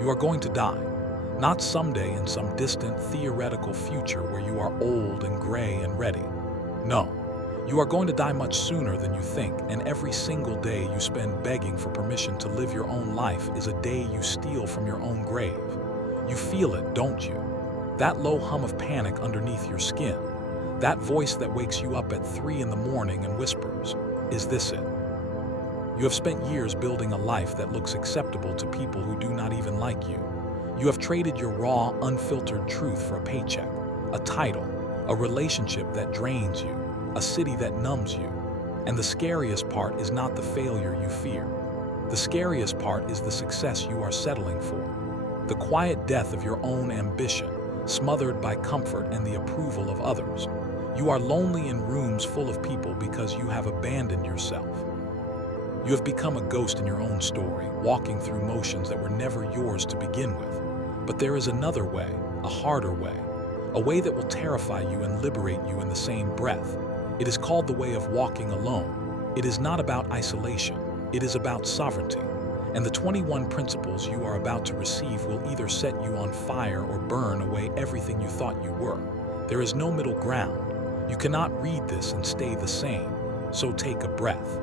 You are going to die. Not someday in some distant theoretical future where you are old and gray and ready. No, you are going to die much sooner than you think, and every single day you spend begging for permission to live your own life is a day you steal from your own grave. You feel it, don't you? That low hum of panic underneath your skin. That voice that wakes you up at 3 in the morning and whispers, "Is this it?" You have spent years building a life that looks acceptable to people who do not even like you. You have traded your raw, unfiltered truth for a paycheck, a title, a relationship that drains you, a city that numbs you. And the scariest part is not the failure you fear. The scariest part is the success you are settling for. The quiet death of your own ambition, smothered by comfort and the approval of others. You are lonely in rooms full of people because you have abandoned yourself. You have become a ghost in your own story, walking through motions that were never yours to begin with. But there is another way, a harder way, a way that will terrify you and liberate you in the same breath. It is called the way of walking alone. It is not about isolation, it is about sovereignty. And the 21 principles you are about to receive will either set you on fire or burn away everything you thought you were. There is no middle ground. You cannot read this and stay the same, so take a breath.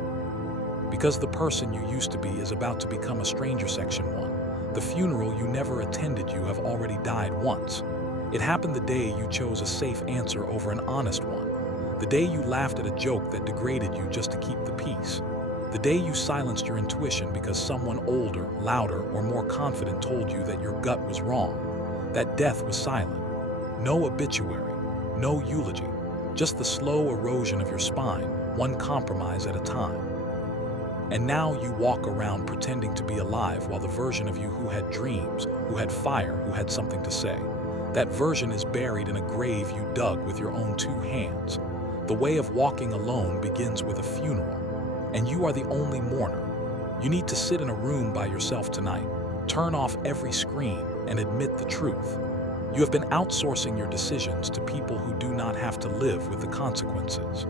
Because the person you used to be is about to become a stranger. Section 1. The funeral you never attended. You have already died once. It happened the day you chose a safe answer over an honest one. The day you laughed at a joke that degraded you just to keep the peace. The day you silenced your intuition because someone older, louder, or more confident told you that your gut was wrong. That death was silent. No obituary, no eulogy, just the slow erosion of your spine, one compromise at a time. And now you walk around pretending to be alive while the version of you who had dreams, who had fire, who had something to say, that version is buried in a grave you dug with your own 2 hands. The way of walking alone begins with a funeral, and you are the only mourner. You need to sit in a room by yourself tonight, turn off every screen, and admit the truth. You have been outsourcing your decisions to people who do not have to live with the consequences.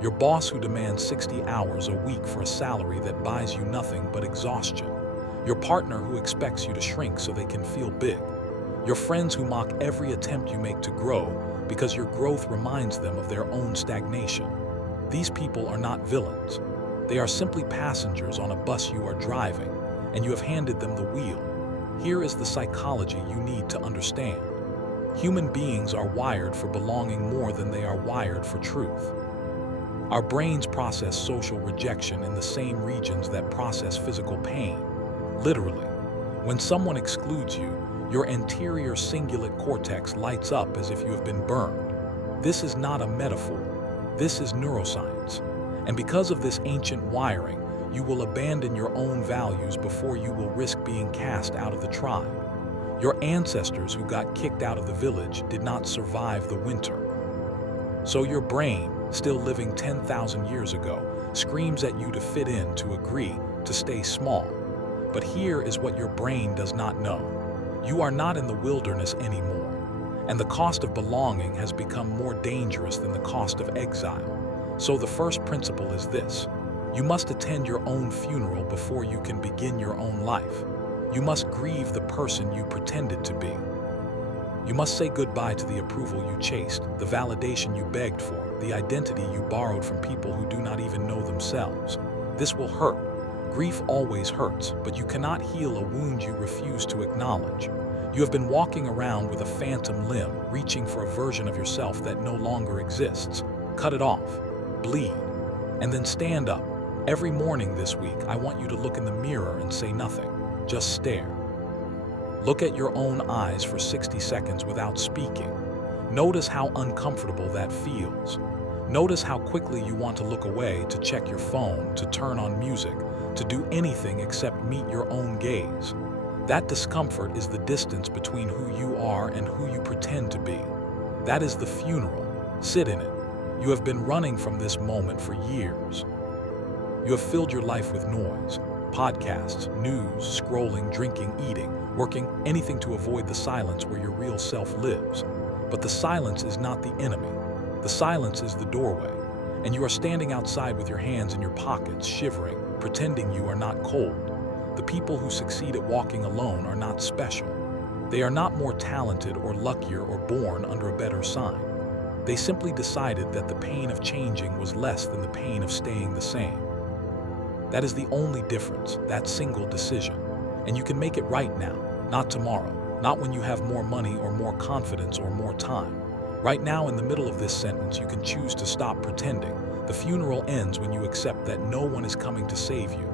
Your boss who demands 60 hours a week for a salary that buys you nothing but exhaustion. Your partner who expects you to shrink so they can feel big. Your friends who mock every attempt you make to grow because your growth reminds them of their own stagnation. These people are not villains. They are simply passengers on a bus you are driving, and you have handed them the wheel. Here is the psychology you need to understand. Human beings are wired for belonging more than they are wired for truth. Our brains process social rejection in the same regions that process physical pain. Literally, when someone excludes you, your anterior cingulate cortex lights up as if you have been burned. This is not a metaphor. This is neuroscience. And because of this ancient wiring, you will abandon your own values before you will risk being cast out of the tribe. Your ancestors who got kicked out of the village did not survive the winter. So your brain, still living 10,000 years ago, screams at you to fit in, to agree, to stay small. But here is what your brain does not know. You are not in the wilderness anymore, and the cost of belonging has become more dangerous than the cost of exile. So the first principle is this: you must attend your own funeral before you can begin your own life. You must grieve the person you pretended to be. You must say goodbye to the approval you chased, the validation you begged for, the identity you borrowed from people who do not even know themselves. This will hurt. Grief always hurts, but you cannot heal a wound you refuse to acknowledge. You have been walking around with a phantom limb, reaching for a version of yourself that no longer exists. Cut it off. Bleed. And then stand up. Every morning this week, I want you to look in the mirror and say nothing. Just stare. Look at your own eyes for 60 seconds without speaking. Notice how uncomfortable that feels. Notice how quickly you want to look away, to check your phone, to turn on music, to do anything except meet your own gaze. That discomfort is the distance between who you are and who you pretend to be. That is the funeral. Sit in it. You have been running from this moment for years. You have filled your life with noise, podcasts, news, scrolling, drinking, eating, working, anything to avoid the silence where your real self lives. But the silence is not the enemy. The silence is the doorway, and you are standing outside with your hands in your pockets, shivering, pretending you are not cold. The people who succeed at walking alone are not special. They are not more talented or luckier or born under a better sign. They simply decided that the pain of changing was less than the pain of staying the same. That is the only difference, that single decision. And you can make it right now, not tomorrow, not when you have more money or more confidence or more time. Right now, in the middle of this sentence, you can choose to stop pretending. The funeral ends when you accept that no one is coming to save you.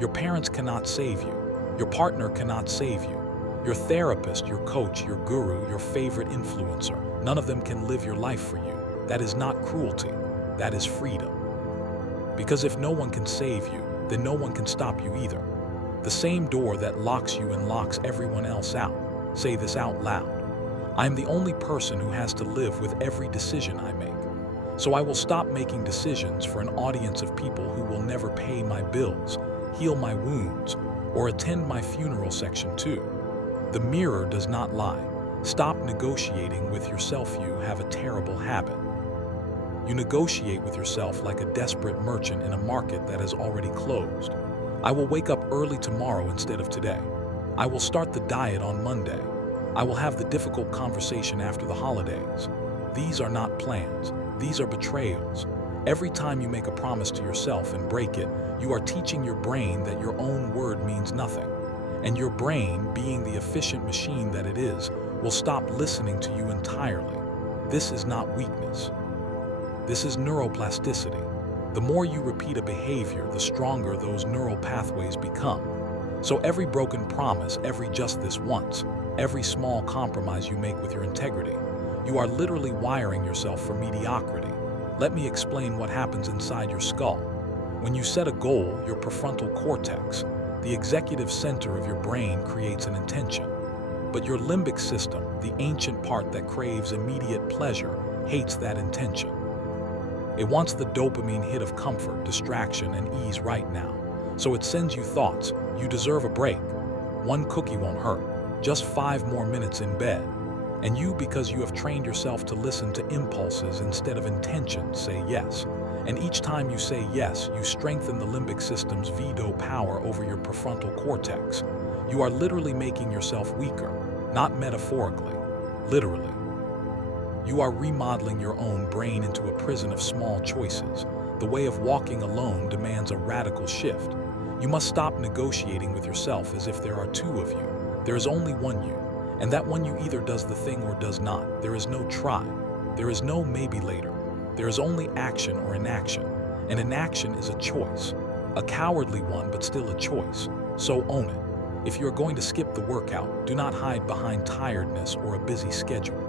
Your parents cannot save you. Your partner cannot save you. Your therapist, your coach, your guru, your favorite influencer, none of them can live your life for you. That is not cruelty. That is freedom. Because if no one can save you, then no one can stop you either. The same door that locks you and locks everyone else out. Say this out loud. I am the only person who has to live with every decision I make. So I will stop making decisions for an audience of people who will never pay my bills, heal my wounds, or attend my funeral section 2. The mirror does not lie. Stop negotiating with yourself. You have a terrible habit. You negotiate with yourself like a desperate merchant in a market that has already closed. I will wake up early tomorrow instead of today. I will start the diet on Monday. I will have the difficult conversation after the holidays. These are not plans. These are betrayals. Every time you make a promise to yourself and break it, you are teaching your brain that your own word means nothing. And your brain, being the efficient machine that it is, will stop listening to you entirely. This is not weakness. This is neuroplasticity. The more you repeat a behavior, the stronger those neural pathways become. So every broken promise, every just this once, every small compromise you make with your integrity, you are literally wiring yourself for mediocrity. Let me explain what happens inside your skull. When you set a goal, your prefrontal cortex, the executive center of your brain, creates an intention. But your limbic system, the ancient part that craves immediate pleasure, hates that intention. It wants the dopamine hit of comfort, distraction, and ease right now. So it sends you thoughts. You deserve a break. One cookie won't hurt. Just 5 more minutes in bed. And you, because you have trained yourself to listen to impulses instead of intentions, say yes. And each time you say yes, you strengthen the limbic system's veto power over your prefrontal cortex. You are literally making yourself weaker, not metaphorically, literally. You are remodeling your own brain into a prison of small choices. The way of walking alone demands a radical shift. You must stop negotiating with yourself as if there are 2 of you. There is only one you, and that one you either does the thing or does not. There is no try. There is no maybe later. There is only action or inaction, and inaction is a choice. A cowardly one, but still a choice. So own it. If you are going to skip the workout, do not hide behind tiredness or a busy schedule.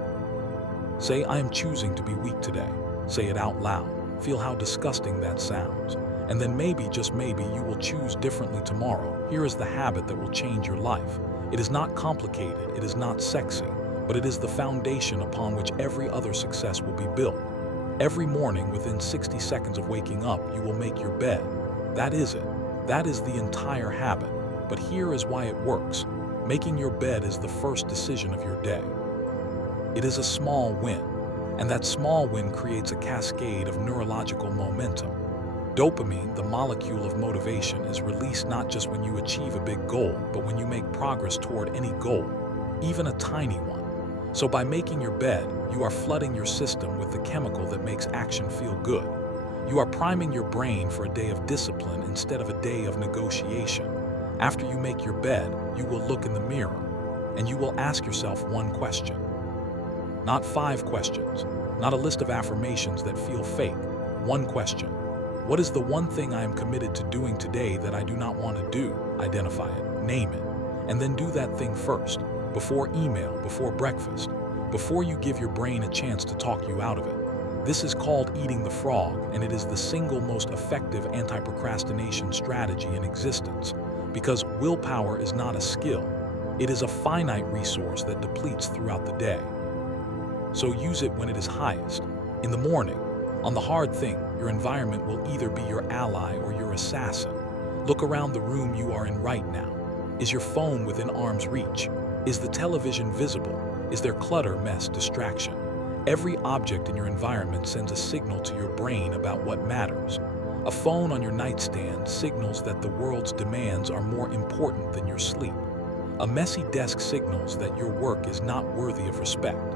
Say, I am choosing to be weak today. Say it out loud. Feel how disgusting that sounds. And then maybe, just maybe, you will choose differently tomorrow. Here is the habit that will change your life. It is not complicated, it is not sexy, but it is the foundation upon which every other success will be built. Every morning, within 60 seconds of waking up, you will make your bed. That is it. That is the entire habit. But here is why it works. Making your bed is the first decision of your day. It is a small win, and that small win creates a cascade of neurological momentum. Dopamine, the molecule of motivation, is released not just when you achieve a big goal, but when you make progress toward any goal, even a tiny one. So by making your bed, you are flooding your system with the chemical that makes action feel good. You are priming your brain for a day of discipline instead of a day of negotiation. After you make your bed, you will look in the mirror, and you will ask yourself one question. Not 5 questions, not a list of affirmations that feel fake. One question. What is the one thing I am committed to doing today that I do not want to do? Identify it, name it, and then do that thing first, before email, before breakfast, before you give your brain a chance to talk you out of it. This is called eating the frog, and it is the single most effective anti-procrastination strategy in existence, because willpower is not a skill. It is a finite resource that depletes throughout the day. So use it when it is highest. In the morning, on the hard thing, your environment will either be your ally or your assassin. Look around the room you are in right now. Is your phone within arm's reach? Is the television visible? Is there clutter, mess, distraction? Every object in your environment sends a signal to your brain about what matters. A phone on your nightstand signals that the world's demands are more important than your sleep. A messy desk signals that your work is not worthy of respect.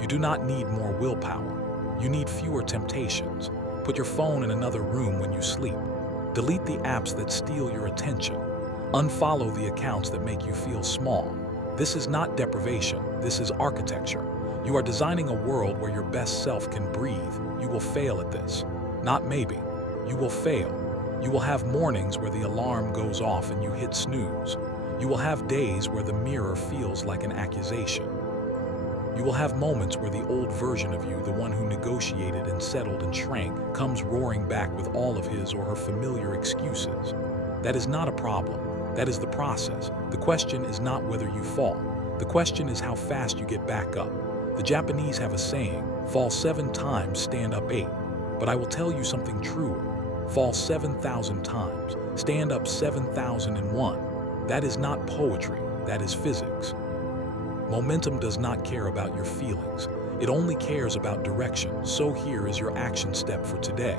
You do not need more willpower. You need fewer temptations. Put your phone in another room when you sleep. Delete the apps that steal your attention. Unfollow the accounts that make you feel small. This is not deprivation. This is architecture. You are designing a world where your best self can breathe. You will fail at this. Not maybe. You will fail. You will have mornings where the alarm goes off and you hit snooze. You will have days where the mirror feels like an accusation. You will have moments where the old version of you, the one who negotiated and settled and shrank, comes roaring back with all of his or her familiar excuses. That is not a problem. That is the process. The question is not whether you fall. The question is how fast you get back up. The Japanese have a saying, fall 7 times, stand up 8. But I will tell you something truer. Fall 7,000 times, stand up 7,001. That is not poetry, that is physics. Momentum does not care about your feelings. It only cares about direction. So here is your action step for today.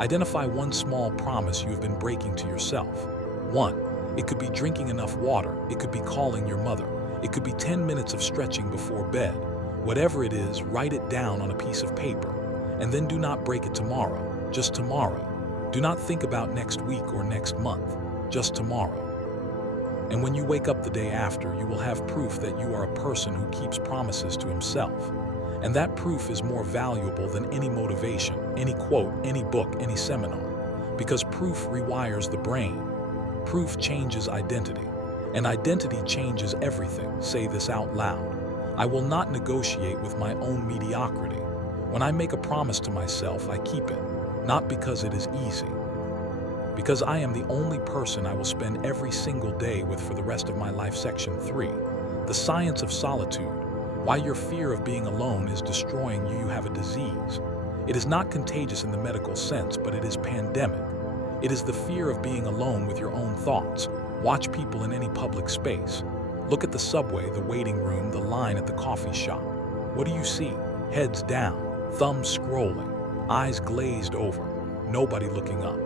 Identify one small promise you have been breaking to yourself. 1. It could be drinking enough water. It could be calling your mother. It could be 10 minutes of stretching before bed. Whatever it is, write it down on a piece of paper. And then do not break it tomorrow, just tomorrow. Do not think about next week or next month, just tomorrow. And when you wake up the day after, you will have proof that you are a person who keeps promises to himself. And that proof is more valuable than any motivation, any quote, any book, any seminar. Because proof rewires the brain. Proof changes identity. And identity changes everything. Say this out loud. I will not negotiate with my own mediocrity. When I make a promise to myself, I keep it. Not because it is easy. Because I am the only person I will spend every single day with for the rest of my life. Section 3. The science of solitude. Why your fear of being alone is destroying you. You have a disease. It is not contagious in the medical sense, but it is pandemic. It is the fear of being alone with your own thoughts. Watch people in any public space. Look at the subway, the waiting room, the line at the coffee shop. What do you see? Heads down, thumbs scrolling, eyes glazed over, nobody looking up.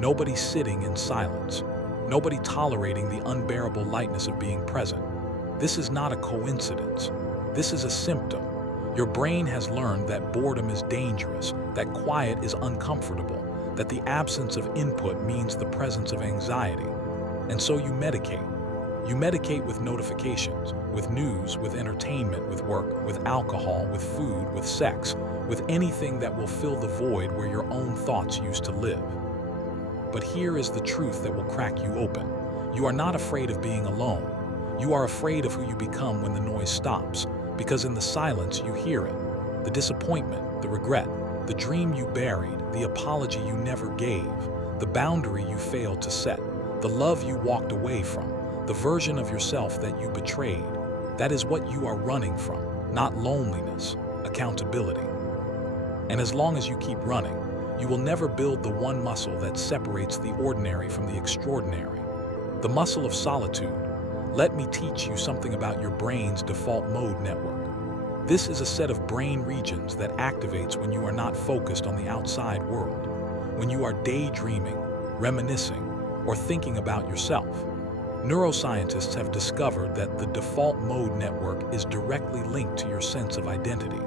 Nobody sitting in silence. Nobody tolerating the unbearable lightness of being present. This is not a coincidence. This is a symptom. Your brain has learned that boredom is dangerous, that quiet is uncomfortable, that the absence of input means the presence of anxiety. And so you medicate. You medicate with notifications, with news, with entertainment, with work, with alcohol, with food, with sex, with anything that will fill the void where your own thoughts used to live. But here is the truth that will crack you open. You are not afraid of being alone. You are afraid of who you become when the noise stops, because in the silence you hear it. The disappointment, the regret, the dream you buried, the apology you never gave, the boundary you failed to set, the love you walked away from, the version of yourself that you betrayed. That is what you are running from, not loneliness, accountability. And as long as you keep running, you will never build the one muscle that separates the ordinary from the extraordinary. The muscle of solitude. Let me teach you something about your brain's default mode network. This is a set of brain regions that activates when you are not focused on the outside world, when you are daydreaming, reminiscing, or thinking about yourself. Neuroscientists have discovered that the default mode network is directly linked to your sense of identity.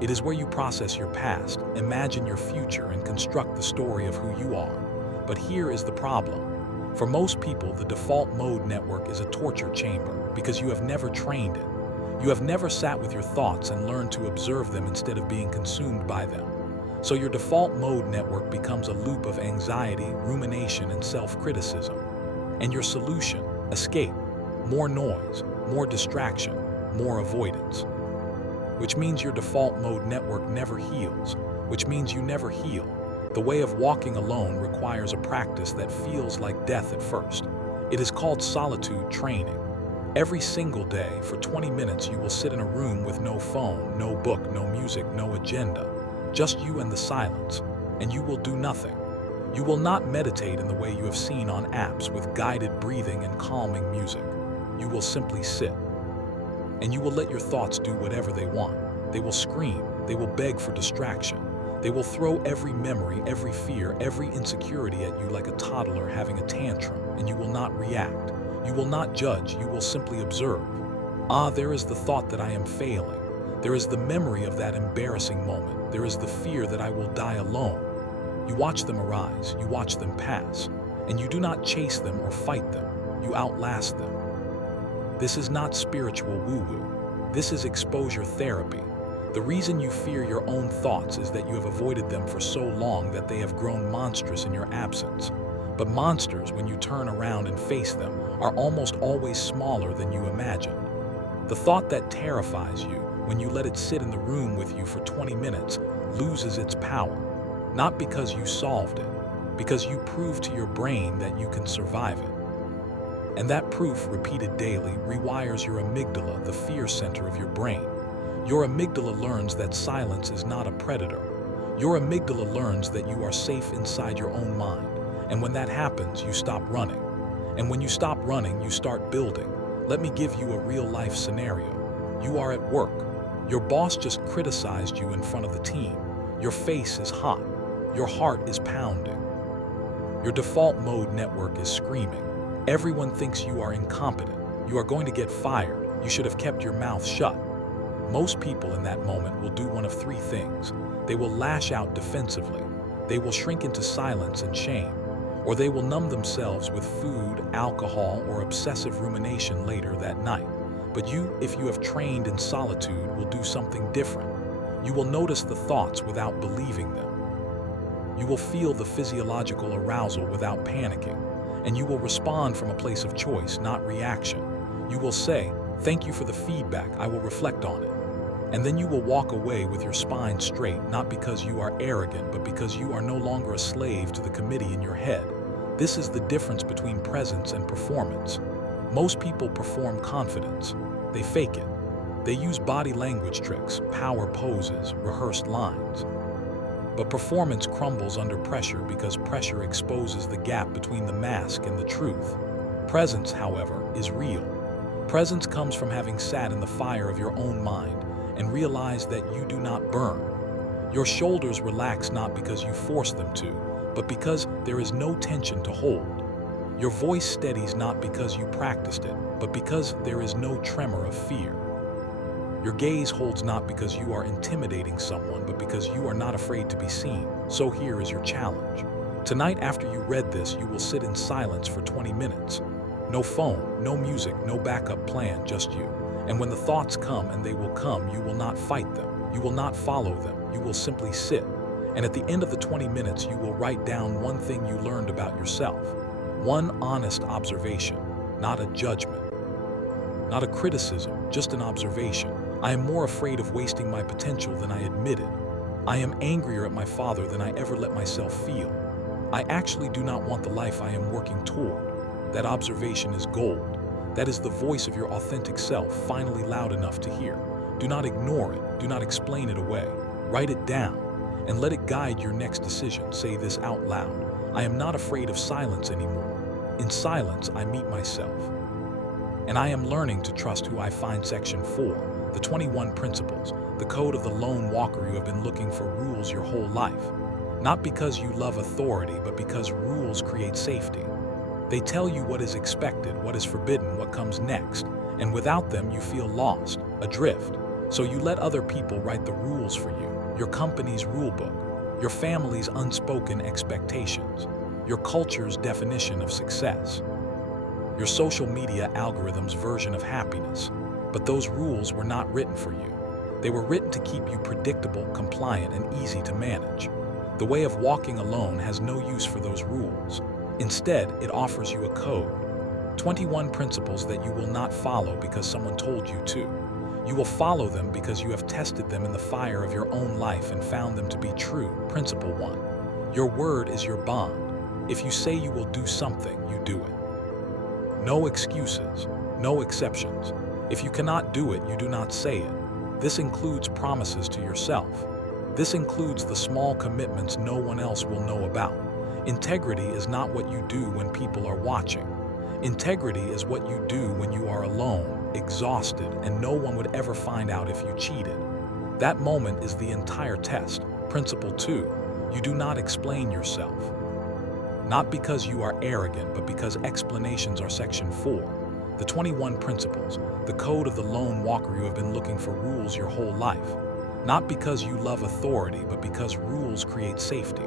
It is where you process your past, imagine your future, and construct the story of who you are. But here is the problem. For most people, the default mode network is a torture chamber because you have never trained it. You have never sat with your thoughts and learned to observe them instead of being consumed by them. So your default mode network becomes a loop of anxiety, rumination, and self-criticism. And your solution, escape, more noise, more distraction, more avoidance. Which means your default mode network never heals, which means you never heal. The way of walking alone requires a practice that feels like death at first. It is called solitude training. Every single day, for 20 minutes, you will sit in a room with no phone, no book, no music, no agenda, just you and the silence, and you will do nothing. You will not meditate in the way you have seen on apps with guided breathing and calming music. You will simply sit. And you will let your thoughts do whatever they want. They will scream. They will beg for distraction. They will throw every memory, every fear, every insecurity at you like a toddler having a tantrum, and you will not react. You will not judge, you will simply observe. Ah, there is the thought that I am failing. There is the memory of that embarrassing moment. There is the fear that I will die alone. You watch them arise, you watch them pass, and you do not chase them or fight them. You outlast them. This is not spiritual woo-woo. This is exposure therapy. The reason you fear your own thoughts is that you have avoided them for so long that they have grown monstrous in your absence. But monsters, when you turn around and face them, are almost always smaller than you imagined. The thought that terrifies you, when you let it sit in the room with you for 20 minutes, loses its power. Not because you solved it, because you proved to your brain that you can survive it. And that proof, repeated daily, rewires your amygdala, the fear center of your brain. Your amygdala learns that silence is not a predator. Your amygdala learns that you are safe inside your own mind. And when that happens, you stop running. And when you stop running, you start building. Let me give you a real-life scenario. You are at work. Your boss just criticized you in front of the team. Your face is hot. Your heart is pounding. Your default mode network is screaming. Everyone thinks you are incompetent. You are going to get fired. You should have kept your mouth shut. Most people in that moment will do one of three things. They will lash out defensively. They will shrink into silence and shame. Or they will numb themselves with food, alcohol, or obsessive rumination later that night. But you, if you have trained in solitude, will do something different. You will notice the thoughts without believing them. You will feel the physiological arousal without panicking. And you will respond from a place of choice, not reaction. You will say, "Thank you for the feedback, I will reflect on it." And then you will walk away with your spine straight, not because you are arrogant, but because you are no longer a slave to the committee in your head. This is the difference between presence and performance. Most people perform confidence. They fake it. They use body language tricks, power poses, rehearsed lines. But performance crumbles under pressure because pressure exposes the gap between the mask and the truth. Presence, however, is real. Presence comes from having sat in the fire of your own mind and realized that you do not burn. Your shoulders relax not because you force them to, but because there is no tension to hold. Your voice steadies not because you practiced it, but because there is no tremor of fear. Your gaze holds not because you are intimidating someone, but because you are not afraid to be seen. So here is your challenge. Tonight, after you read this, you will sit in silence for 20 minutes. No phone, no music, no backup plan, just you. And when the thoughts come, and they will come, you will not fight them. You will not follow them. You will simply sit. And at the end of the 20 minutes, you will write down one thing you learned about yourself. One honest observation, not a judgment. Not a criticism, just an observation. I am more afraid of wasting my potential than I admitted. I am angrier at my father than I ever let myself feel. I actually do not want the life I am working toward. That observation is gold. That is the voice of your authentic self, finally loud enough to hear. Do not ignore it. Do not explain it away. Write it down and let it guide your next decision. Say this out loud. I am not afraid of silence anymore. In silence, I meet myself. And I am learning to trust who I find. Section 4. The 21 Principles, the code of the lone walker. You have been looking for rules your whole life. Not because you love authority, but because rules create safety. They tell you what is expected, what is forbidden, what comes next. And without them, you feel lost, adrift. So you let other people write the rules for you. Your company's rule book, your family's unspoken expectations, your culture's definition of success, your social media algorithm's version of happiness. But those rules were not written for you. They were written to keep you predictable, compliant, and easy to manage. The way of walking alone has no use for those rules. Instead, it offers you a code. 21 principles that you will not follow because someone told you to. You will follow them because you have tested them in the fire of your own life and found them to be true. Principle 1. Your word is your bond. If you say you will do something, you do it. No excuses, no exceptions. If you cannot do it, you do not say it. This includes promises to yourself. This includes the small commitments no one else will know about. Integrity is not what you do when people are watching. Integrity is what you do when you are alone, exhausted, and no one would ever find out if you cheated. That moment is the entire test. Principle 2, you do not explain yourself. Not because you are arrogant, but because explanations are section 4. The 21 principles, the code of the lone walker. You have been looking for rules your whole life. Not because you love authority, but because rules create safety.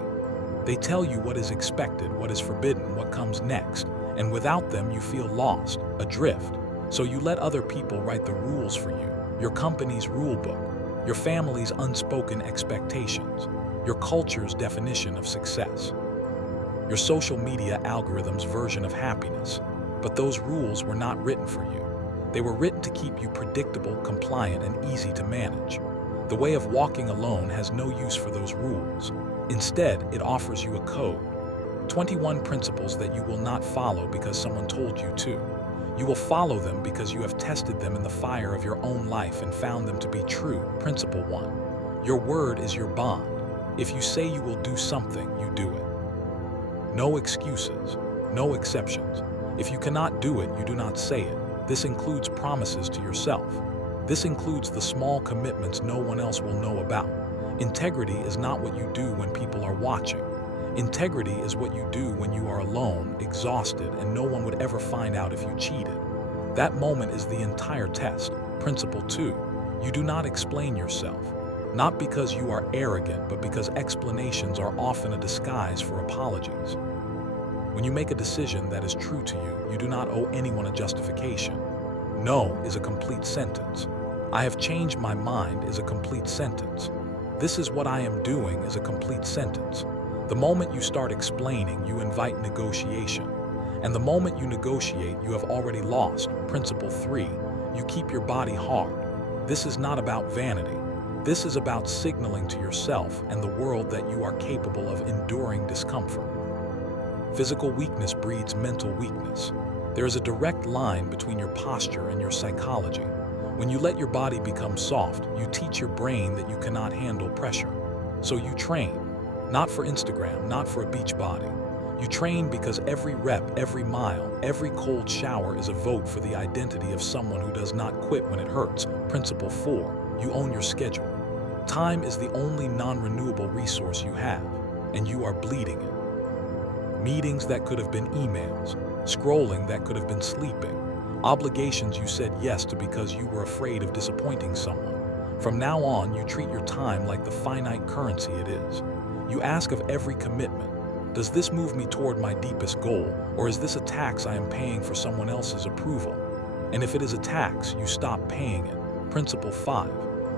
They tell you what is expected, what is forbidden, what comes next, and without them you feel lost, adrift. So you let other people write the rules for you, your company's rule book, your family's unspoken expectations, your culture's definition of success, your social media algorithm's version of happiness. But those rules were not written for you. They were written to keep you predictable, compliant, and easy to manage. The way of walking alone has no use for those rules. Instead, it offers you a code. 21 principles that you will not follow because someone told you to. You will follow them because you have tested them in the fire of your own life and found them to be true. Principle 1. Your word is your bond. If you say you will do something, you do it. No excuses, no exceptions. If you cannot do it, you do not say it. This includes promises to yourself. This includes the small commitments no one else will know about. Integrity is not what you do when people are watching. Integrity is what you do when you are alone, exhausted, and no one would ever find out if you cheated. That moment is the entire test. Principle 2. You do not explain yourself. Not because you are arrogant, but because explanations are often a disguise for apologies. When you make a decision that is true to you, you do not owe anyone a justification. No is a complete sentence. I have changed my mind is a complete sentence. This is what I am doing is a complete sentence. The moment you start explaining, you invite negotiation. And the moment you negotiate, you have already lost. Principle 3, you keep your body hard. This is not about vanity. This is about signaling to yourself and the world that you are capable of enduring discomfort. Physical weakness breeds mental weakness. There is a direct line between your posture and your psychology. When you let your body become soft, you teach your brain that you cannot handle pressure. So you train, not for Instagram, not for a beach body. You train because every rep, every mile, every cold shower is a vote for the identity of someone who does not quit when it hurts. Principle 4, you own your schedule. Time is the only non-renewable resource you have, and you are bleeding it. Meetings that could have been emails, scrolling that could have been sleeping, obligations you said yes to because you were afraid of disappointing someone. From now on, you treat your time like the finite currency it is. You ask of every commitment, does this move me toward my deepest goal, or is this a tax I am paying for someone else's approval? And if it is a tax, you stop paying it. Principle 5,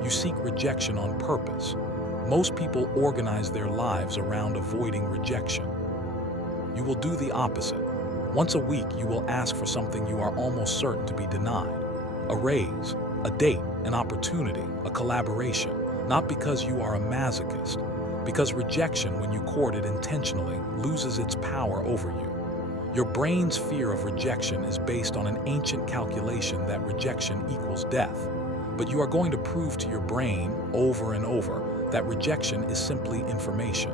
you seek rejection on purpose. Most people organize their lives around avoiding rejection. You will do the opposite. Once a week, you will ask for something you are almost certain to be denied. A raise, a date, an opportunity, a collaboration. Not because you are a masochist, because rejection, when you court it intentionally, loses its power over you. Your brain's fear of rejection is based on an ancient calculation that rejection equals death. But you are going to prove to your brain, over and over, that rejection is simply information.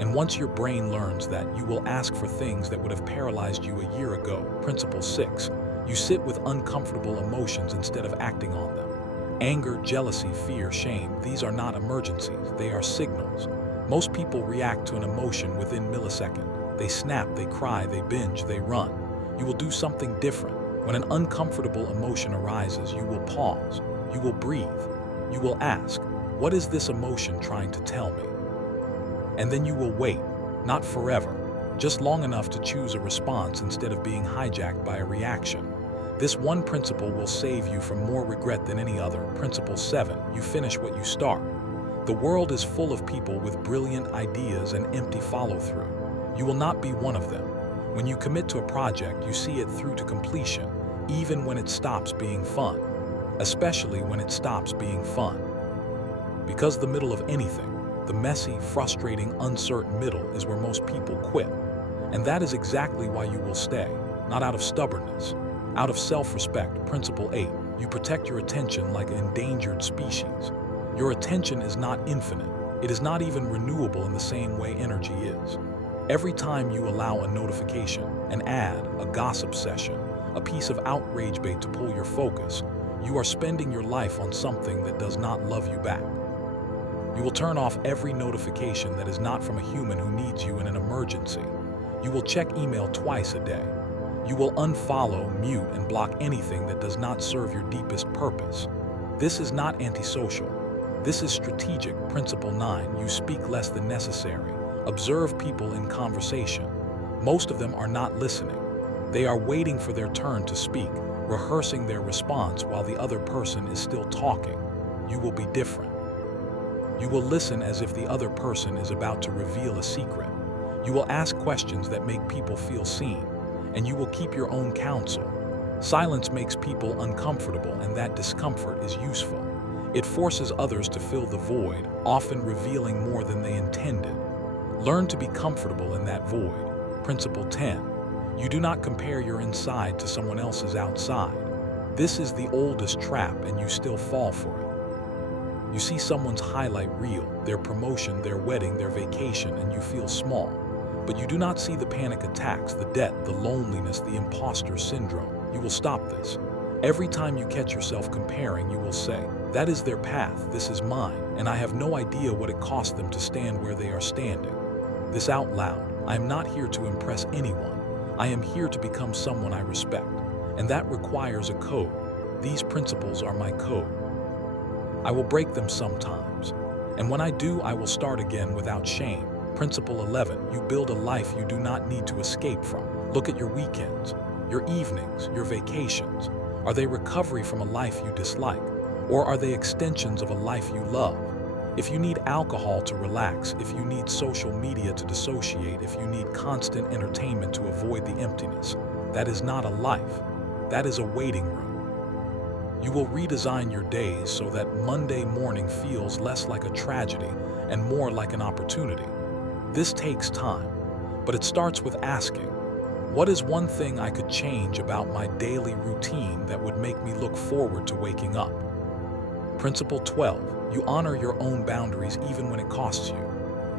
And once your brain learns that, you will ask for things that would have paralyzed you a year ago. Principle 6, you sit with uncomfortable emotions instead of acting on them. Anger, jealousy, fear, shame, these are not emergencies, they are signals. Most people react to an emotion within milliseconds. They snap, they cry, they binge, they run. You will do something different. When an uncomfortable emotion arises, you will pause, you will breathe, you will ask, what is this emotion trying to tell me? And then you will wait, not forever, just long enough to choose a response instead of being hijacked by a reaction. This one principle will save you from more regret than any other. Principle 7, you finish what you start. The world is full of people with brilliant ideas and empty follow-through. You will not be one of them. When you commit to a project, you see it through to completion, even when it stops being fun. Especially when it stops being fun. Because the middle of anything, the messy, frustrating, uncertain middle is where most people quit. And that is exactly why you will stay, not out of stubbornness, out of self-respect. Principle 8, you protect your attention like an endangered species. Your attention is not infinite. It is not even renewable in the same way energy is. Every time you allow a notification, an ad, a gossip session, a piece of outrage bait to pull your focus, you are spending your life on something that does not love you back. You will turn off every notification that is not from a human who needs you in an emergency. You will check email twice a day. You will unfollow, mute, and block anything that does not serve your deepest purpose. This is not antisocial. This is strategic. Principle 9. You speak less than necessary. Observe people in conversation. Most of them are not listening. They are waiting for their turn to speak, rehearsing their response while the other person is still talking. You will be different. You will listen as if the other person is about to reveal a secret. You will ask questions that make people feel seen, and you will keep your own counsel. Silence makes people uncomfortable, and that discomfort is useful. It forces others to fill the void, often revealing more than they intended. Learn to be comfortable in that void. Principle 10. You do not compare your inside to someone else's outside. This is the oldest trap, and you still fall for it. You see someone's highlight reel, their promotion, their wedding, their vacation, and you feel small. But you do not see the panic attacks, the debt, the loneliness, the imposter syndrome. You will stop this. Every time you catch yourself comparing, you will say, "That is their path, this is mine, and I have no idea what it cost them to stand where they are standing." This out loud. I am not here to impress anyone. I am here to become someone I respect. And that requires a code. These principles are my code. I will break them sometimes. And when I do, I will start again without shame. Principle 11. You build a life you do not need to escape from. Look at your weekends, your evenings, your vacations. Are they recovery from a life you dislike? Or are they extensions of a life you love? If you need alcohol to relax, if you need social media to dissociate, if you need constant entertainment to avoid the emptiness, that is not a life. That is a waiting room. You will redesign your days so that Monday morning feels less like a tragedy and more like an opportunity. This takes time, but it starts with asking, what is one thing I could change about my daily routine that would make me look forward to waking up? Principle 12. You honor your own boundaries even when it costs you.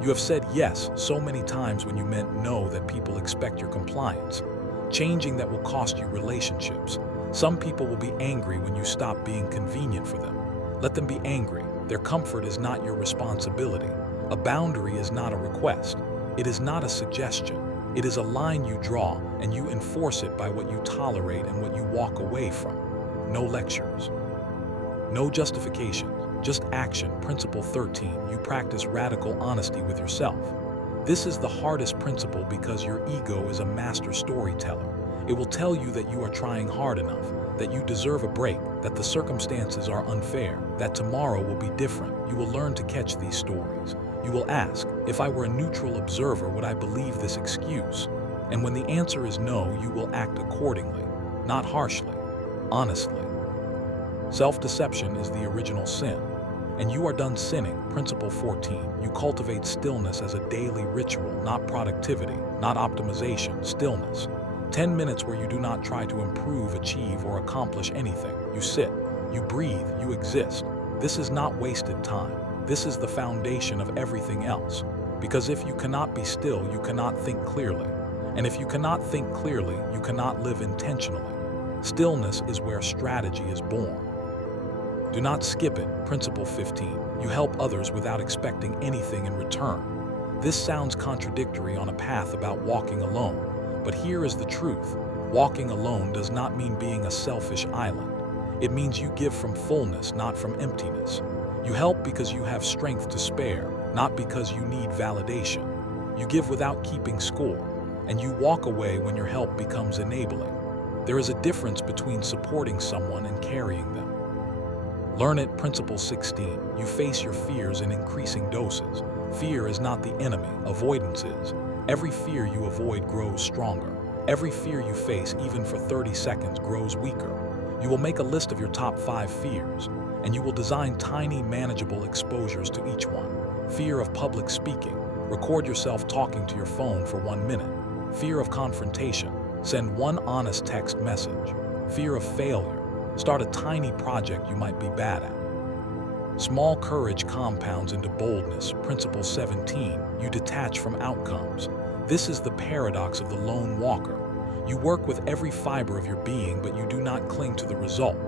You have said yes so many times when you meant no that people expect your compliance. Changing that will cost you relationships. Some people will be angry when you stop being convenient for them. Let them be angry. Their comfort is not your responsibility. A boundary is not a request. It is not a suggestion. It is a line you draw, and you enforce it by what you tolerate and what you walk away from. No lectures. No justification. Just action. Principle 13. You practice radical honesty with yourself. This is the hardest principle because your ego is a master storyteller. It will tell you that you are trying hard enough, that you deserve a break, that the circumstances are unfair, that tomorrow will be different. You will learn to catch these stories. You will ask, if I were a neutral observer, would I believe this excuse? And when the answer is no, you will act accordingly, not harshly, honestly. Self-deception is the original sin, and you are done sinning. Principle 14. You cultivate stillness as a daily ritual, not productivity, not optimization, stillness. 10 minutes where you do not try to improve, achieve, or accomplish anything. You sit, you breathe, you exist. This is not wasted time. This is the foundation of everything else. Because if you cannot be still, you cannot think clearly. And if you cannot think clearly, you cannot live intentionally. Stillness is where strategy is born. Do not skip it. Principle 15. You help others without expecting anything in return. This sounds contradictory on a path about walking alone, but here is the truth. Walking alone does not mean being a selfish island. It means you give from fullness, not from emptiness. You help because you have strength to spare, not because you need validation. You give without keeping score, and you walk away when your help becomes enabling. There is a difference between supporting someone and carrying them. Learn it. Principle 16. You face your fears in increasing doses. Fear is not the enemy, avoidance is. Every fear you avoid grows stronger. Every fear you face, even for 30 seconds, grows weaker. You will make a list of your top 5 fears, and you will design tiny, manageable exposures to each one. Fear of public speaking. Record yourself talking to your phone for 1 minute. Fear of confrontation. Send one honest text message. Fear of failure. Start a tiny project you might be bad at. Small courage compounds into boldness. Principle 17. You detach from outcomes. This is the paradox of the lone walker. You work with every fiber of your being, but you do not cling to the result.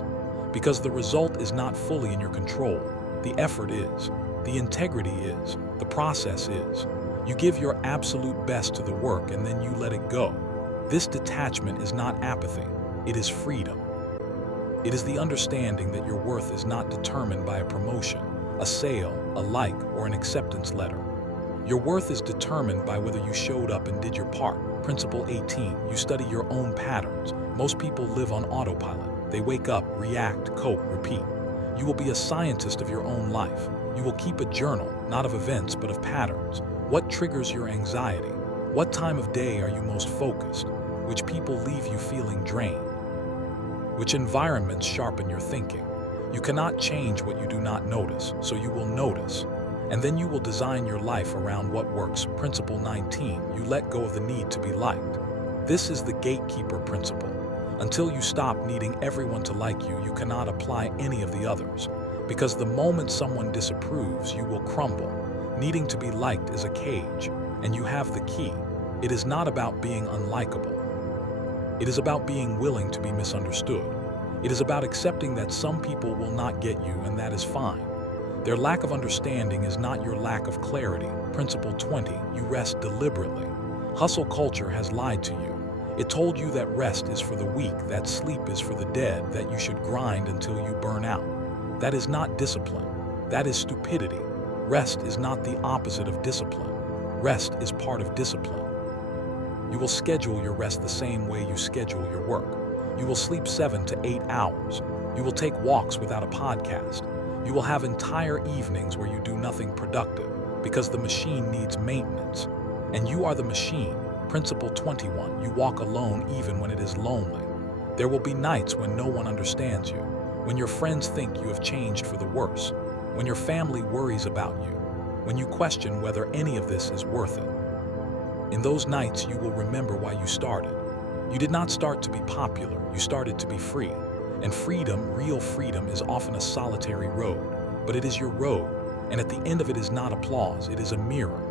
Because the result is not fully in your control. The effort is. The integrity is, the process is. You give your absolute best to the work and then you let it go. This detachment is not apathy, it is freedom. It is the understanding that your worth is not determined by a promotion, a sale, a like, or an acceptance letter. Your worth is determined by whether you showed up and did your part. Principle 18, you study your own patterns. Most people live on autopilot. They wake up, react, cope, repeat. You will be a scientist of your own life. You will keep a journal, not of events, but of patterns. What triggers your anxiety? What time of day are you most focused? Which people leave you feeling drained? Which environments sharpen your thinking? You cannot change what you do not notice, so you will notice. And then you will design your life around what works. Principle 19, you let go of the need to be liked. This is the gatekeeper principle. Until you stop needing everyone to like you, you cannot apply any of the others. Because the moment someone disapproves, you will crumble. Needing to be liked is a cage, and you have the key. It is not about being unlikable. It is about being willing to be misunderstood. It is about accepting that some people will not get you, and that is fine. Their lack of understanding is not your lack of clarity. Principle 20, you rest deliberately. Hustle culture has lied to you. It told you that rest is for the weak, that sleep is for the dead, that you should grind until you burn out. That is not discipline. That is stupidity. Rest is not the opposite of discipline. Rest is part of discipline. You will schedule your rest the same way you schedule your work. You will sleep 7 to 8 hours. You will take walks without a podcast. You will have entire evenings where you do nothing productive because the machine needs maintenance. And you are the machine. Principle 21, you walk alone even when it is lonely. There will be nights when no one understands you, when your friends think you have changed for the worse, when your family worries about you, when you question whether any of this is worth it. In those nights, you will remember why you started. You did not start to be popular, you started to be free. And freedom, real freedom, is often a solitary road, but it is your road, and at the end of it is not applause, it is a mirror.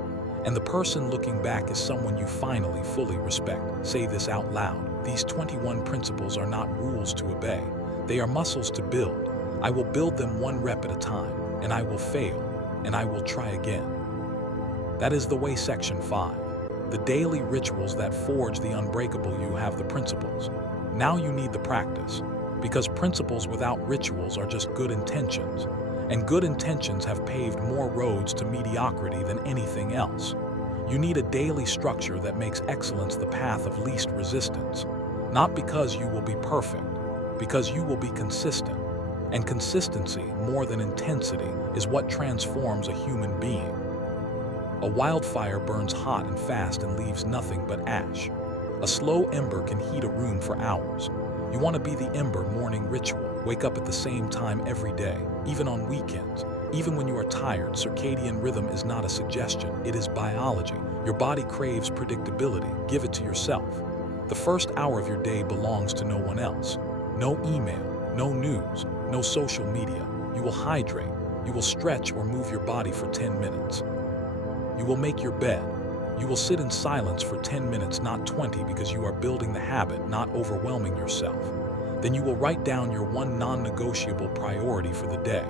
And the person looking back is someone you finally fully respect. Say this out loud. These 21 principles are not rules to obey. They are muscles to build. I will build them one rep at a time, and I will fail, and I will try again. That is the way. Section 5. The daily rituals that forge the unbreakable. You have the principles. Now you need the practice, because principles without rituals are just good intentions, and good intentions have paved more roads to mediocrity than anything else. You need a daily structure that makes excellence the path of least resistance, not because you will be perfect, because you will be consistent. And consistency, more than intensity, is what transforms a human being. A wildfire burns hot and fast and leaves nothing but ash. A slow ember can heat a room for hours. You want to be the ember morning ritual. Wake up at the same time every day, even on weekends. Even when you are tired, circadian rhythm is not a suggestion, it is biology. Your body craves predictability. Give it to yourself. The first hour of your day belongs to no one else. No email, no news, no social media. You will hydrate. You will stretch or move your body for 10 minutes. You will make your bed. You will sit in silence for 10 minutes, not 20, because you are building the habit, not overwhelming yourself. Then you will write down your one non-negotiable priority for the day.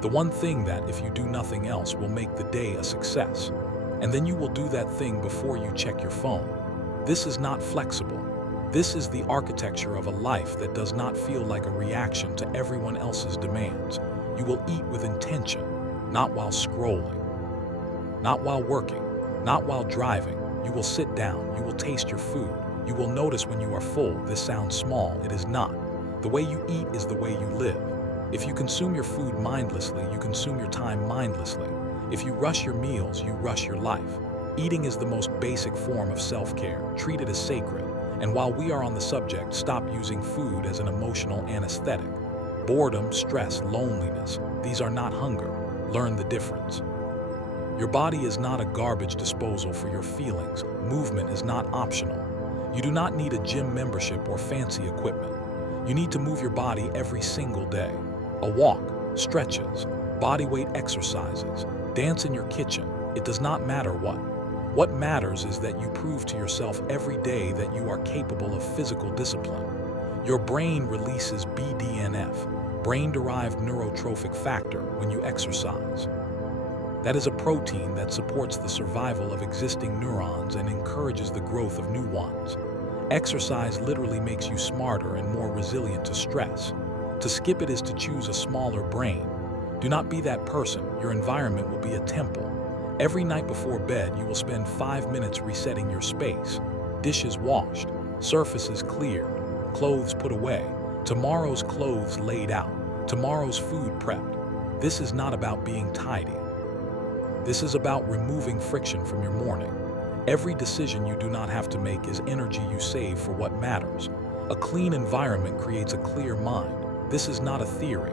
The one thing that, if you do nothing else, will make the day a success. And then you will do that thing before you check your phone. This is not flexible. This is the architecture of a life that does not feel like a reaction to everyone else's demands. You will eat with intention, not while scrolling, not while working, not while driving. You will sit down, you will taste your food, you will notice when you are full. This sounds small, it is not. The way you eat is the way you live. If you consume your food mindlessly, you consume your time mindlessly. If you rush your meals, you rush your life. Eating is the most basic form of self-care. Treat it as sacred. And while we are on the subject, stop using food as an emotional anesthetic. Boredom, stress, loneliness, these are not hunger. Learn the difference. Your body is not a garbage disposal for your feelings. Movement is not optional. You do not need a gym membership or fancy equipment. You need to move your body every single day. A walk, stretches, bodyweight exercises, dance in your kitchen. It does not matter what. What matters is that you prove to yourself every day that you are capable of physical discipline. Your brain releases BDNF, brain-derived neurotrophic factor, when you exercise. That is a protein that supports the survival of existing neurons and encourages the growth of new ones. Exercise literally makes you smarter and more resilient to stress. To skip it is to choose a smaller brain. Do not be that person. Your environment will be a temple. Every night before bed, you will spend 5 minutes resetting your space. Dishes washed, surfaces cleared, clothes put away, tomorrow's clothes laid out, tomorrow's food prepped. This is not about being tidy. This is about removing friction from your morning. Every decision you do not have to make is energy you save for what matters. A clean environment creates a clear mind. This is not a theory.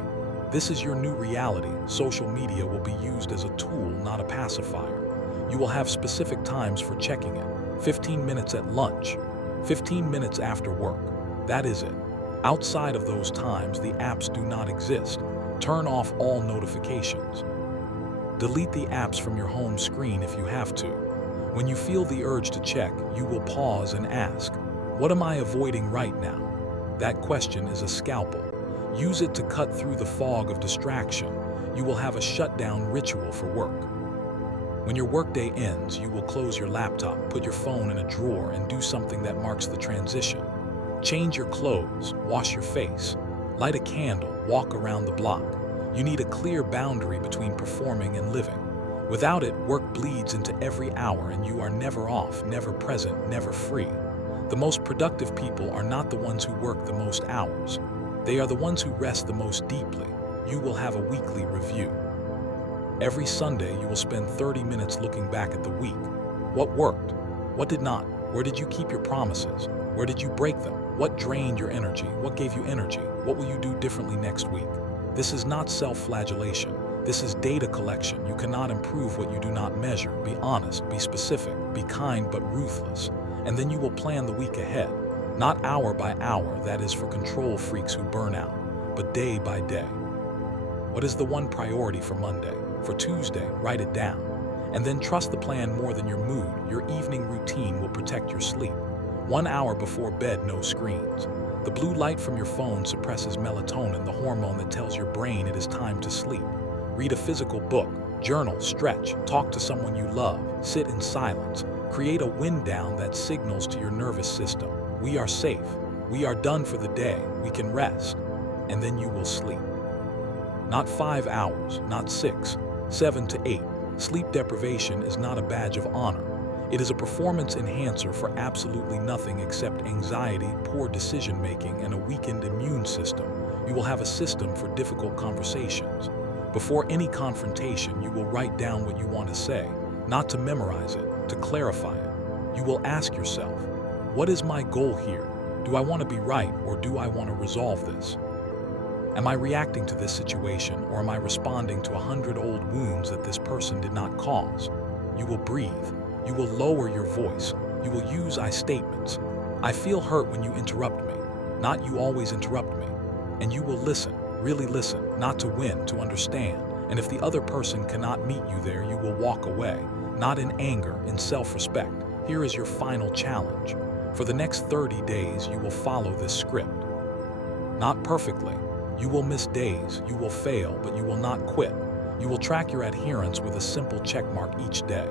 This is your new reality. Social media will be used as a tool, not a pacifier. You will have specific times for checking it. 15 minutes at lunch, 15 minutes after work. That is it. Outside of those times, the apps do not exist. Turn off all notifications. Delete the apps from your home screen if you have to. When you feel the urge to check, you will pause and ask, what am I avoiding right now? That question is a scalpel. Use it to cut through the fog of distraction. You will have a shutdown ritual for work. When your workday ends, you will close your laptop, put your phone in a drawer, and do something that marks the transition. Change your clothes, wash your face, light a candle, walk around the block. You need a clear boundary between performing and living. Without it, work bleeds into every hour and you are never off, never present, never free. The most productive people are not the ones who work the most hours. They are the ones who rest the most deeply. You will have a weekly review. Every Sunday, you will spend 30 minutes looking back at the week. What worked? What did not? Where did you keep your promises? Where did you break them? What drained your energy? What gave you energy? What will you do differently next week? This is not self-flagellation. This is data collection. You cannot improve what you do not measure. Be honest, be specific, be kind but ruthless. And then you will plan the week ahead. Not hour by hour, that is for control freaks who burn out, but day by day. What is the one priority for Monday? For Tuesday, write it down. And then trust the plan more than your mood. Your evening routine will protect your sleep. 1 hour before bed, no screens. The blue light from your phone suppresses melatonin, the hormone that tells your brain it is time to sleep. Read a physical book, journal, stretch, talk to someone you love, sit in silence. Create a wind down that signals to your nervous system. We are safe. We are done for the day. We can rest. And then you will sleep. Not 5 hours, not 6, 7 to 8. Sleep deprivation is not a badge of honor. It is a performance enhancer for absolutely nothing except anxiety, poor decision-making, and a weakened immune system. You will have a system for difficult conversations. Before any confrontation, you will write down what you want to say, not to memorize it, to clarify it. You will ask yourself, what is my goal here? Do I want to be right or do I want to resolve this? Am I reacting to this situation or am I responding to 100 old wounds that this person did not cause? You will breathe. You will lower your voice. You will use I statements. I feel hurt when you interrupt me, not you always interrupt me. And you will listen, really listen, not to win, to understand. And if the other person cannot meet you there, you will walk away, not in anger, in self-respect. Here is your final challenge. For the next 30 days, you will follow this script. Not perfectly. You will miss days, you will fail, but you will not quit. You will track your adherence with a simple check mark each day.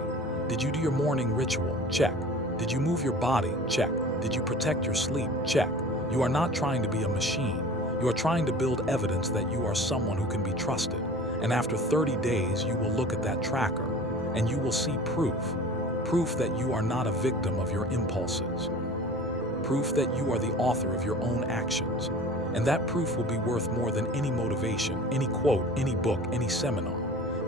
Did you do your morning ritual? Check. Did you move your body? Check. Did you protect your sleep? Check. You are not trying to be a machine. You are trying to build evidence that you are someone who can be trusted. And after 30 days, you will look at that tracker and you will see proof. Proof that you are not a victim of your impulses. Proof that you are the author of your own actions. And that proof will be worth more than any motivation, any quote, any book, any seminar.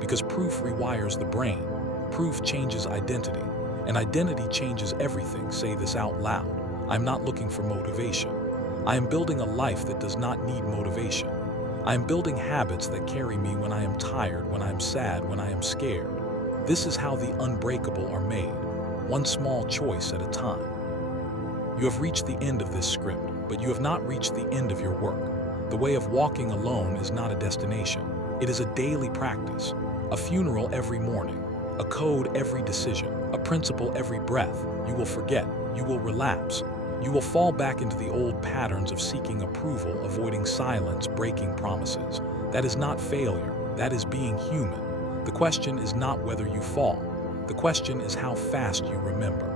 Because proof rewires the brain. Proof changes identity. And identity changes everything. Say this out loud. I'm not looking for motivation. I am building a life that does not need motivation. I am building habits that carry me when I am tired, when I am sad, when I am scared. This is how the unbreakable are made. One small choice at a time. You have reached the end of this script, but you have not reached the end of your work. The way of walking alone is not a destination. It is a daily practice, a funeral every morning, a code every decision, a principle every breath. You will forget, you will relapse. You will fall back into the old patterns of seeking approval, avoiding silence, breaking promises. That is not failure, that is being human. The question is not whether you fall. The question is how fast you remember.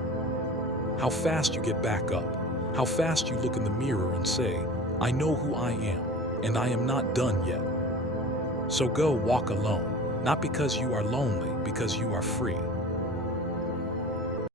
How fast you get back up. How fast you look in the mirror and say, I know who I am, and I am not done yet. So go walk alone, not because you are lonely, because you are free.